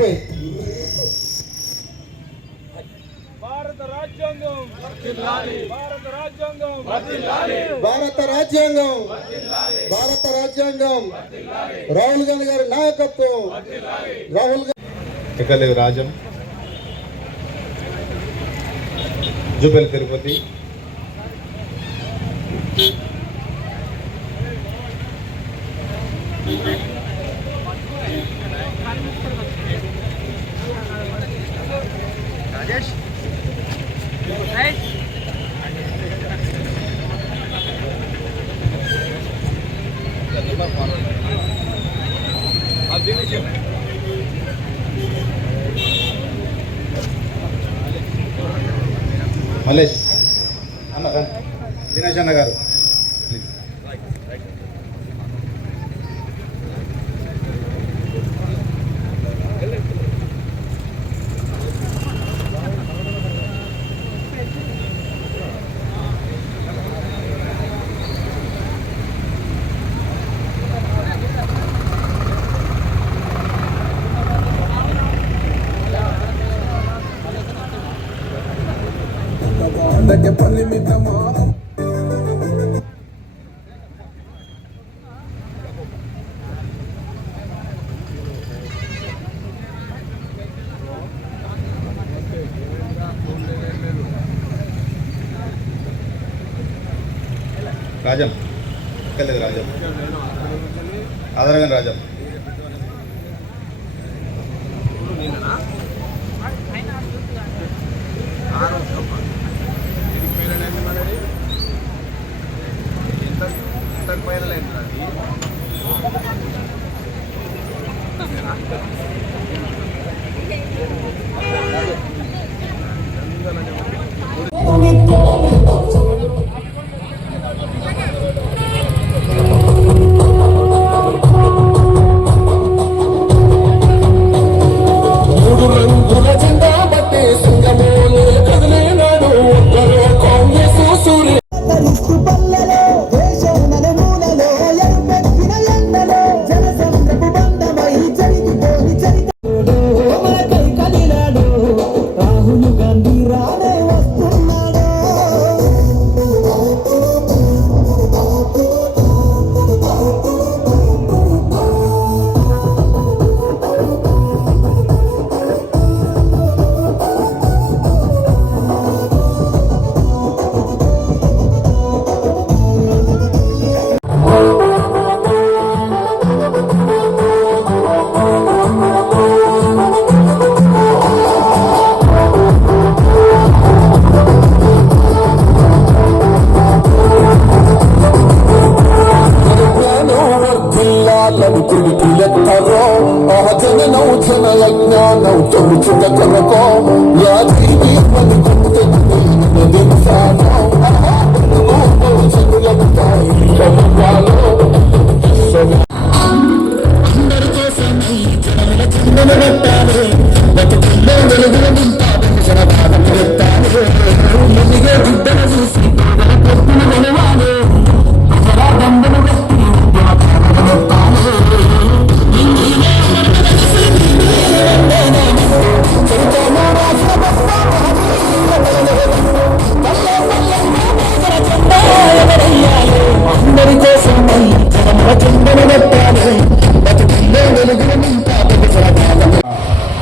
చెప్పి భారత రాజ్యాంగం భారత రాజ్యాంగం భారత రాజ్యాంగం భారత రాజ్యాంగం రాహుల్ గాంధీ గారి నాయకత్వం రాహుల్ గాంధీ ఎక్కలేవు రాజం జుబెల్ తిరుపతి మలేష్ అన్న రాజం. ఎక్కలేదు రాజం. ఆధారగా రాజం. మూడు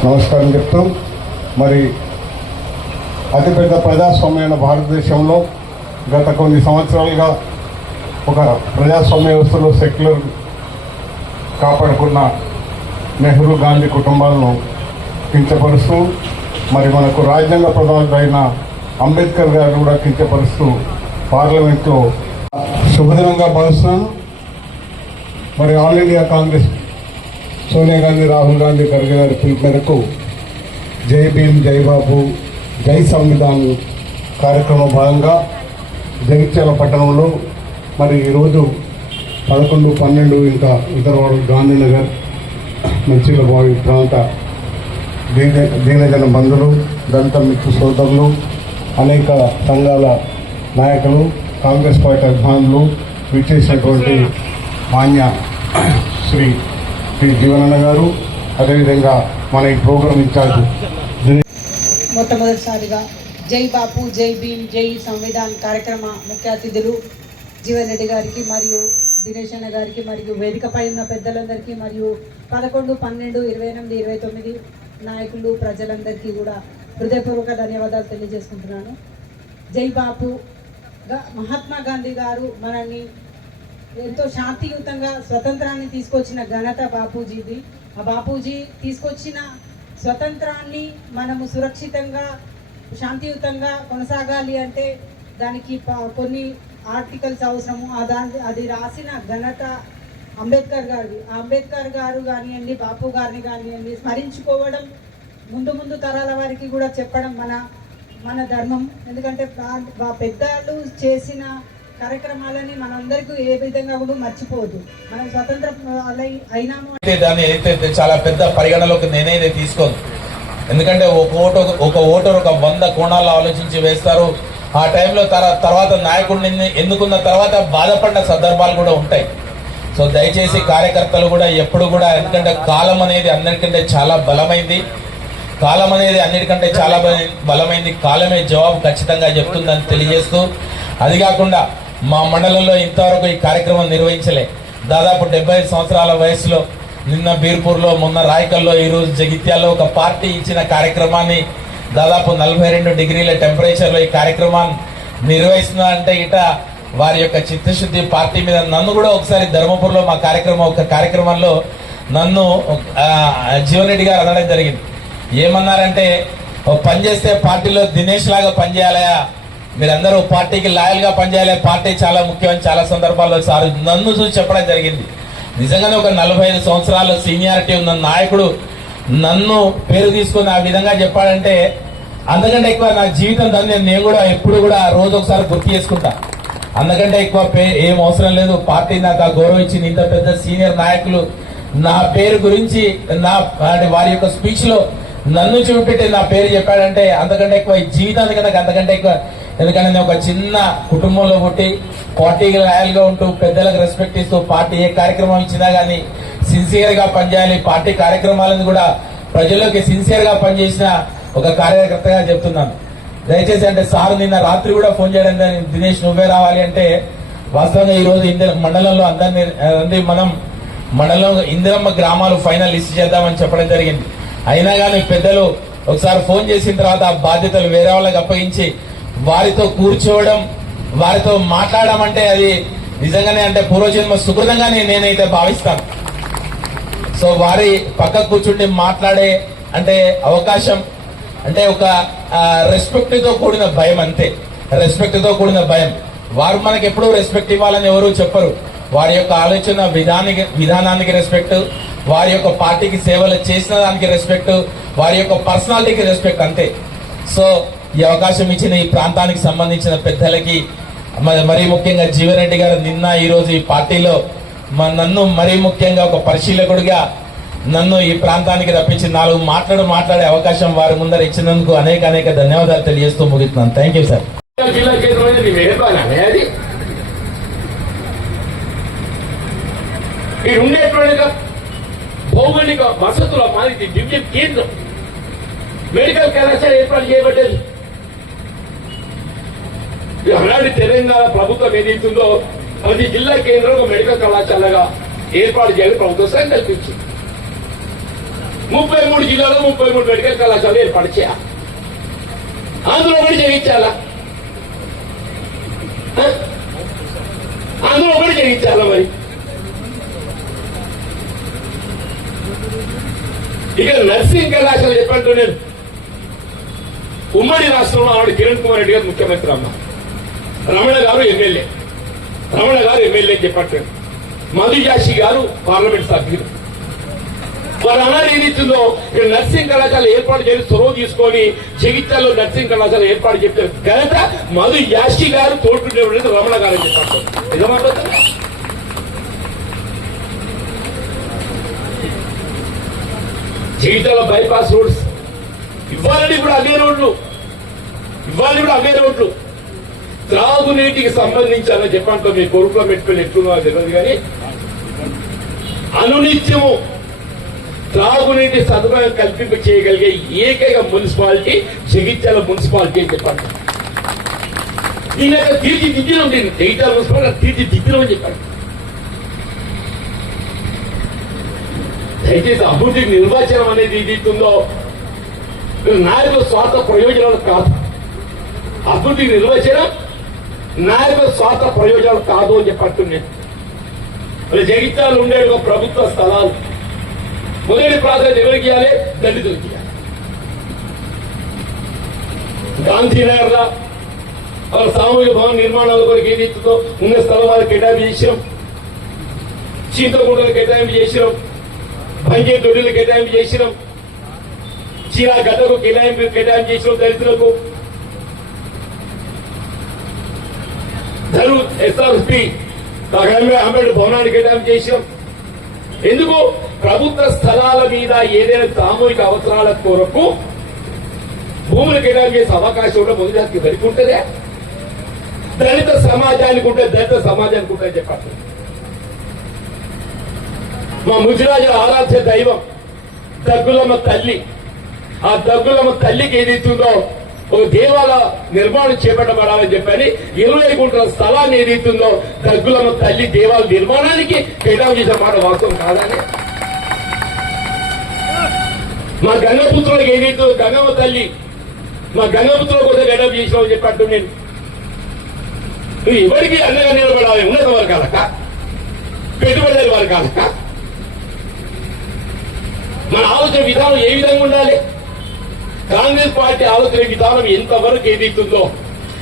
నమస్కారం చెప్తూ. మరి అతిపెద్ద ప్రజాస్వామ్యమైన భారతదేశంలో గత కొన్ని సంవత్సరాలుగా ఒక ప్రజాస్వామ్య వ్యవస్థలో సెక్యులర్ కాపాడుకున్న నెహ్రూ గాంధీ కుటుంబాలను కించపరుస్తూ మరి మనకు రాజ్యాంగ ప్రధానుడైన అంబేద్కర్ గారు కూడా కించపరుస్తూ పార్లమెంట్లో శుభదినంగా భావిస్తున్నాను. మరి ఆల్ ఇండియా కాంగ్రెస్ సోనియా గాంధీ రాహుల్ గాంధీ ఖర్గే గారి పిలుపు మేరకు జై భీమ్ జై బాబు జై సంవిధాన్ కార్యక్రమం భాగంగా జగిత్యాల పట్టణంలో మరి ఈరోజు పదకొండు పన్నెండు ఇంకా ఇతర గాంధీనగర్ గాంధీనగర్ మంచిలబావి ప్రాంత దీన దీనజన బంధువులు దళిత మిత్రు సోదరులు అనేక సంఘాల నాయకులు కాంగ్రెస్ పార్టీ అభిమానులు విచ్చేసినటువంటి మాన్య శ్రీ శ్రీ జీవనన్న గారు అదేవిధంగా మన ఈ ప్రోగ్రాం ఇన్ఛార్జ్ మొట్టమొదటిసారిగా జై బాపు జై భీమ్ జై సంవిధాన్ కార్యక్రమ ముఖ్య అతిథులు జీవన్ రెడ్డి గారికి మరియు దినేష్ అన్న గారికి మరియు వేదికపై ఉన్న పెద్దలందరికీ మరియు పదకొండు పన్నెండు ఇరవై ఎనిమిది ఇరవై తొమ్మిది నాయకులు ప్రజలందరికీ కూడా హృదయపూర్వక ధన్యవాదాలు తెలియజేసుకుంటున్నాను. జై బాపు మహాత్మా గాంధీ గారు మనల్ని ఎంతో శాంతియుతంగా స్వతంత్రాన్ని తీసుకొచ్చిన ఘనత బాపూజీది. ఆ బాపూజీ తీసుకొచ్చిన స్వతంత్రాన్ని మనము సురక్షితంగా శాంతియుతంగా కొనసాగాలి అంటే దానికి కొన్ని ఆర్టికల్స్ అవసరము. దాని అది రాసిన ఘనత అంబేద్కర్ గారు అంబేద్కర్ గారు కానివ్వండి బాపు గారిని కానివ్వండి స్మరించుకోవడం ముందు ముందు తరాల వారికి కూడా చెప్పడం మన మన ధర్మం. ఎందుకంటే పెద్దలు చేసిన కార్యక్రమాలని మనందరికీ ఏ విధంగా కూడా మర్చిపోదు మనం స్వతంత్ర అయినాము దాన్ని అయితే చాలా పెద్ద పరిగణలోకి నేనైతే తీసుకోను. ఎందుకంటే ఒక ఓటు ఒక ఓటర్ ఒక వంద కోణాలు ఆలోచించి వేస్తారు. ఆ టైంలో తర తర్వాత నాయకుడిని ఎన్నుకున్న తర్వాత బాధపడిన సందర్భాలు కూడా ఉంటాయి. సో దయచేసి కార్యకర్తలు కూడా ఎప్పుడు కూడా ఎందుకంటే కాలం అనేది అందరికంటే చాలా బలమైంది. కాలం అనేది అన్నిటికంటే చాలా బలమైంది. కాలమే జవాబు ఖచ్చితంగా చెప్తుందని తెలియజేస్తూ. అది కాకుండా మా మండలంలో ఇంతవరకు ఈ కార్యక్రమం నిర్వహించలే. దాదాపు డెబ్బై సంవత్సరాల వయసులో నిన్న బీర్పూర్లో మొన్న రాయకల్లో ఈరోజు జగిత్యాల్లో ఒక పార్టీ ఇచ్చిన కార్యక్రమాన్ని దాదాపు నలభై రెండు డిగ్రీల టెంపరేచర్లో ఈ కార్యక్రమాన్ని నిర్వహిస్తున్నా అంటే ఇట వారి యొక్క చిత్తశుద్ధి పార్టీ మీద నన్ను కూడా ఒకసారి ధర్మపురంలో మా కార్యక్రమం ఒక కార్యక్రమంలో నన్ను ఆ, జీవన్ రెడ్డి గారు అనడం జరిగింది. ఏమన్నారంటే "ఓ పని చేస్తే పార్టీలో దినేష్ లాగా పనిచేయాలయా మీరందరూ పార్టీకి లాయల్గా పనిచేయాలి పార్టీ చాలా ముఖ్యమని చాలా సందర్భాల్లో సార్ నన్ను చూసి చెప్పడం జరిగింది. నిజంగానే ఒక నలభై ఐదు సంవత్సరాలు సీనియారిటీ ఉన్న నాయకుడు నన్ను పేరు తీసుకుని ఆ విధంగా చెప్పాడంటే అందుకంటే ఎక్కువ నా జీవితం దాన్ని నేను కూడా ఎప్పుడు కూడా రోజు ఒకసారి గుర్తు చేసుకుంటా. అందుకంటే ఎక్కువ ఏం అవసరం లేదు. పార్టీ నాకు ఆ గౌరవం ఇచ్చింది. ఇంత పెద్ద సీనియర్ నాయకులు నా పేరు గురించి నా వారి యొక్క స్పీచ్లో నన్ను చూపెట్టి నా పేరు చెప్పాడంటే అంతకంటే ఎక్కువ జీవితాన్ని జీవితానికి నాకు అంతకంటే ఎక్కువ. ఎందుకంటే నేను ఒక చిన్న కుటుంబంలో పుట్టి పార్టీకి లాయల్గా ఉంటూ పెద్దలకు రెస్పెక్ట్ ఇస్తూ పార్టీ ఏ కార్యక్రమం ఇచ్చినా గానీ సిన్సియర్గా పనిచేయాలి. పార్టీ కార్యక్రమాలను కూడా ప్రజల్లోకి సిన్సియర్గా పనిచేసిన ఒక కార్యకర్తగా చెప్తున్నాను. దయచేసి అంటే సార్ నిన్న రాత్రి కూడా ఫోన్ చేయడం దినేష్ నువ్వే రావాలి అంటే వాస్తవంగా ఈ రోజు ఇందిర మండలంలో అందరినీ మనం మండలంలో ఇందిరమ్మ గ్రామాలు ఫైనల్ లిస్ట్ చేద్దామని చెప్పడం జరిగింది. అయినా కానీ పెద్దలు ఒకసారి ఫోన్ చేసిన తర్వాత ఆ బాధ్యతలు వేరే వాళ్ళకి అప్పగించి వారితో కూర్చోవడం వారితో మాట్లాడడం అంటే అది నిజంగానే అంటే పూర్వజన్మ సుకృతంగానే నేనైతే భావిస్తాను. సో వారి పక్క కూర్చుండి మాట్లాడే అంటే అవకాశం అంటే ఒక రెస్పెక్ట్తో కూడిన భయం అంతే. రెస్పెక్ట్తో కూడిన భయం. వారు మనకి ఎప్పుడూ రెస్పెక్ట్ ఇవ్వాలని ఎవరు చెప్పరు. వారి యొక్క ఆలోచన విధానికి విధానానికి రెస్పెక్ట్ వారి యొక్క పార్టీకి సేవలు చేసిన దానికి రెస్పెక్ట్ వారి యొక్క పర్సనాలిటీకి రెస్పెక్ట్ అంతే. సో ఈ అవకాశం ఇచ్చిన ఈ ప్రాంతానికి సంబంధించిన పెద్దలకి మరి మరీ ముఖ్యంగా జీవరెడ్డి గారు నిన్న ఈరోజు ఈ పార్టీలో మ- నన్ను మరీ ముఖ్యంగా ఒక పరిశీలకుడిగా నన్ను ఈ ప్రాంతానికి రప్పించి నాలుగు మాట్లాడు మాట్లాడే అవకాశం వారి ముందర ఇచ్చినందుకు అనేక అనేక ధన్యవాదాలు తెలియజేస్తూ ముగిస్తున్నాను. థ్యాంక్ యూ సార్ ఉండేటువంటి భౌగోళిక వసతుల మాది దివ్య కేంద్రం మెడికల్ కళాశాల ఏర్పాటు చేయబడ్డది. అలాంటి తెలంగాణ ప్రభుత్వం ఏదైతుందో ప్రతి జిల్లా కేంద్రం మెడికల్ కళాశాలగా ఏర్పాటు చేయాలని ప్రభుత్వం సంకల్పించింది. ముప్పై మూడు జిల్లాలో ముప్పై మూడు మెడికల్ కళాశాలలు ఏర్పాటు చేయాలి. అందులో ఒకటి చేయించాలా? అందులో ఒకటి చేయించాలా మరి? ఇక నర్సింగ్ కళాశాల చెప్పంటూ నేను. ఉమ్మడి రాష్ట్రంలో ఆవిడ కిరణ్ కుమార్ రెడ్డి గారు ముఖ్యమంత్రి అమ్మ. రమణ గారు ఎమ్మెల్యే. రమణ గారు ఎమ్మెల్యే చెప్పట్టు మధుజాషి గారు పార్లమెంట్ సభ్యులు. వారు అన్నారు ఏదైతుందో ఇక్కడ నర్సింగ్ కళాశాల ఏర్పాటు చేసి చొరవ తీసుకొని చికిత్సలో నర్సింగ్ కళాశాల ఏర్పాటు చెప్పారు ఘనత మధు యాషి గారు తోడుకుంటే రమణ గారు అని చెప్పారు నిజమంటారా బైపాస్ రోడ్స్ ఇవ్వాలని కూడా అవే రోడ్లు. ఇవ్వాలి కూడా అవే రోడ్లు. త్రాగునీటికి సంబంధించి అన్న చెప్పంటో మీ కొడుకులో మెట్టుకుని ఎక్కువగా తెలియదు కానీ అనునిత్యము త్రాగునీటి సదుపాయం కల్పింప చేయగలిగే ఏకైక మున్సిపాలిటీ జగిత్యాల మున్సిపాలిటీ అని చెప్పాను దీని యొక్క తీర్చిదిద్దినం నేను జగిత్యాల మున్సిపాలిటీ తీర్చిదిద్దినం అని చెప్పారు దయచేసి అభివృద్ధి నిర్వచనం అనేది ఇది ఉందో నాయకుల స్వార్థ ప్రయోజనాలు కాదు. అభివృద్ధి నిర్వచనం నాయకుల స్వార్థ ప్రయోజనాలు కాదు అని చెప్పట్టున్నాను జగిత్యాలు ఉండే ఒక ప్రభుత్వ స్థలాలు. మొదటి ప్రాధాన్యత ఎవరికి ఇవ్వాలి? దళితులకి ఇవ్వాలి. గాంధీనగర్ వాళ్ళ సామూహిక భవన నిర్మాణాల కొరకు ఏది ఇస్తుందో? ఉన్న స్థలం వాళ్ళకి కేటాయింపు చేసినాం. చింతకుంటలు కేటాయింపు చేసినాం. పదిహేను దొడ్డులు కేటాయింపు చేసినాం. చీరా గడ్డకు కేటాయింపు కేటాయింపు చేసినాం దళితులకు. ధరు ఎస్ఆర్పి అంబేడ్ భవనాన్ని కేటాయింపు చేసినాం. ఎందుకు? ప్రభుత్వ స్థలాల మీద ఏదైనా సామూహిక అవసరాల కొరకు భూములు కేటాయింపు చేసే అవకాశం కూడా ముందు జాతికి ఉంటుందే దళిత సమాజానికి ఉంటే దళిత సమాజానికి ఉంటే చెప్పారు. మా ముజిరాజు ఆరాధ్య దైవం. దగ్గులమ్మ తల్లి. ఆ దగ్గులమ్మ తల్లికి ఏది ఇస్తుందో ఒక దేవాలయ నిర్మాణం చేపట్టబడాలని చెప్పని ఇరవై గుంటల స్థలాన్ని ఏది దగ్గులమ్మ తల్లి దేవాలయ నిర్మాణానికి కేటాయింపు చేసిన మాట వాస్తవం కాదని. మా గంగపుత్రులకు ఏది గంగమ్మ తల్లి మా గంగపుత్రుల కోసం కేటాయింపు చేసినామని చెప్పట్టు నేను. నువ్వు ఎవరికి అండగా నిలబడాలి? ఉన్నత వర్గాలక? పెట్టుబడుల వర్గాలక? మన ఆలోచన విధానం ఏ విధంగా ఉండాలి? కాంగ్రెస్ పార్టీ ఆలోచన విధానం ఎంతవరకు ఏదైతుందో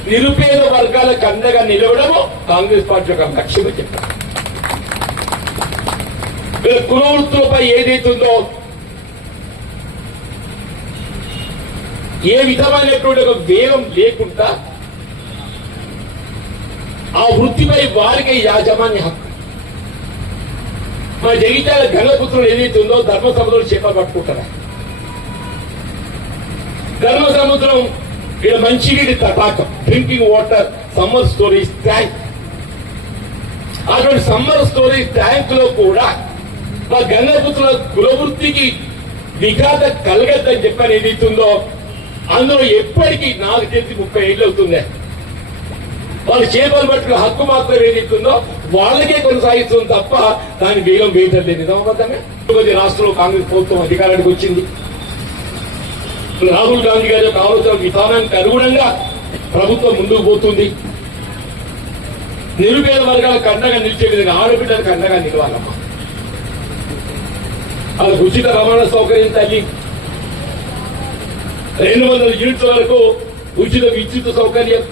నిరుపేద వర్గాలకు అండగా నిలవడము కాంగ్రెస్ పార్టీ యొక్క లక్ష్యం చెప్పారు వీళ్ళ కుల వృత్తులపై ఏదైతుందో ఏ విధమైనటువంటి ఒక వేగం లేకుండా ఆ వృత్తిపై వారికి యాజమాన్య హక్కు మన జగిత్యాల గంగపుత్రులు ఏదైతే ఉందో ధర్మ సముద్రం చేపలు పట్టుకుంటారా. ధర్మ సముద్రం ఇక్కడ మంచినీటి తటాకం drinking water summer storage tank. అటువంటి సమ్మర్ స్టోరేజ్ ట్యాంక్లో కూడా మా గంగపుత్రుల కులవృత్తికి విఘాత కలగద్దని చెప్పని ఏదైతుందో అందులో ఎప్పటికీ నాకు తెలిసి ముప్పై ఏళ్ళు అవుతుంది వాళ్ళు చేపలు పట్టుకునే హక్కు మాత్రం ఏదైతుందో వాళ్ళకే కొనసాగిస్తుంది తప్ప దాని వేగం వేయటం లేదు. నిజమబద్ధమే కొద్ది రాష్ట్రంలో కాంగ్రెస్ ప్రభుత్వం అధికారానికి వచ్చింది. రాహుల్ గాంధీ గారి యొక్క ఆలోచన విధానానికి అనుగుణంగా ప్రభుత్వం ముందుకు పోతుంది. నిరుపేద వర్గాలకు అండగా నిలిచే విధంగా ఆడబిడ్డలకు అండగా నిలవాలమ్మా. వాళ్ళకు ఉచిత రవాణా సౌకర్యం తల్లి. రెండు వందల యూనిట్ల వరకు ఉచిత విద్యుత్ సౌకర్యం.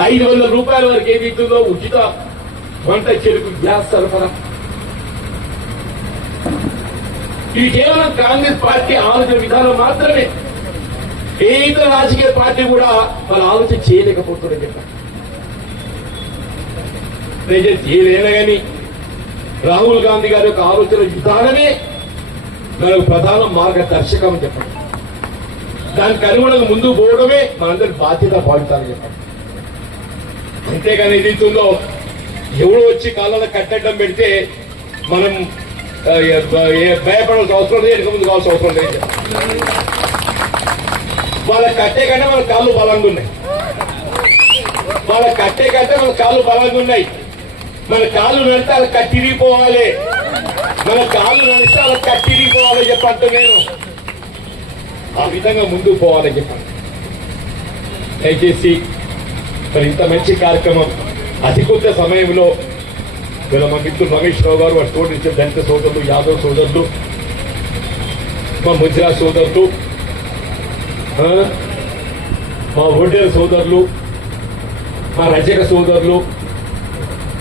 ఐదు వందల రూపాయల వరకు ఏది ఇస్తుందో ఉచిత వంట చెరుకు గ్యాస్ సరఫరా. ఇది కేవలం కాంగ్రెస్ పార్టీ ఆలోచన విధానం మాత్రమే. ఏ ఇతర రాజకీయ పార్టీ కూడా వాళ్ళు ఆలోచన చేయలేకపోతుందని చెప్పారు. ప్రజెంట్ ఏదైనా కానీ రాహుల్ గాంధీ గారి యొక్క ఆలోచన విధానమే మనకు ప్రధాన మార్గదర్శకం అని చెప్పండి దానికి అనుగుణంగా ముందు పోవడమే మనందరి బాధ్యత భావించాలని చెప్పండి అంతేగాని ఏదైతుందో ఎవడు వచ్చి కాళ్ళలో కట్టడం పెడితే మనం భయపడాల్సిన అవసరం లేదు ముందు కావాల్సిన అవసరం లేదు. వాళ్ళ కట్టే కంటే మన కాళ్ళు బలంగా ఉన్నాయి. వాళ్ళ కట్టే కంటే మన కాళ్ళు బలంగా ఉన్నాయి. మన కాళ్ళు నడితే అలా కట్టిరిగిపోవాలి మన కాళ్ళు నడిస్తే అలా కట్టిరిగిపోవాలి చెప్పంట నేను ఆ విధంగా ముందుకు పోవాలని చెప్పండి దయచేసి మరి ఇంత మంచి కార్యక్రమం అతి కొద్ది సమయంలో వీళ్ళ మా మిత్రులు రమేష్ రావు గారు వారి తోటి ఇచ్చే దళిత సోదరులు యాదవ్ సోదరులు మా ముజ్రా సోదరులు మా ఒడ్డేర సోదరులు మా రజక సోదరులు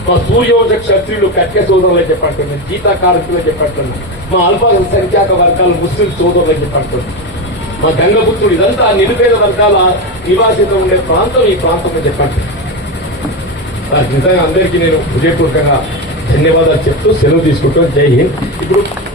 మా సూర్యవంశ క్షత్రియులు కట్క సోదరులు చెప్పంటున్నాను గీతా కార్మికులు చెప్పంటున్నాను మా అల్ప సంఖ్యాక వర్గాలు ముస్లిం సోదరులు చెప్పంటున్నాను మా గంగపుత్రుడు ఇదంతా నిరుపేద వర్గాల నివాసిత ఉండే ప్రాంతం ఈ ప్రాంతం అని చెప్పండి. ఆ, నిజంగా అందరికీ నేను హృదయపూర్వకంగా ధన్యవాదాలు చెప్తూ సెలవు తీసుకుంటూ జై హింద్. ఇప్పుడు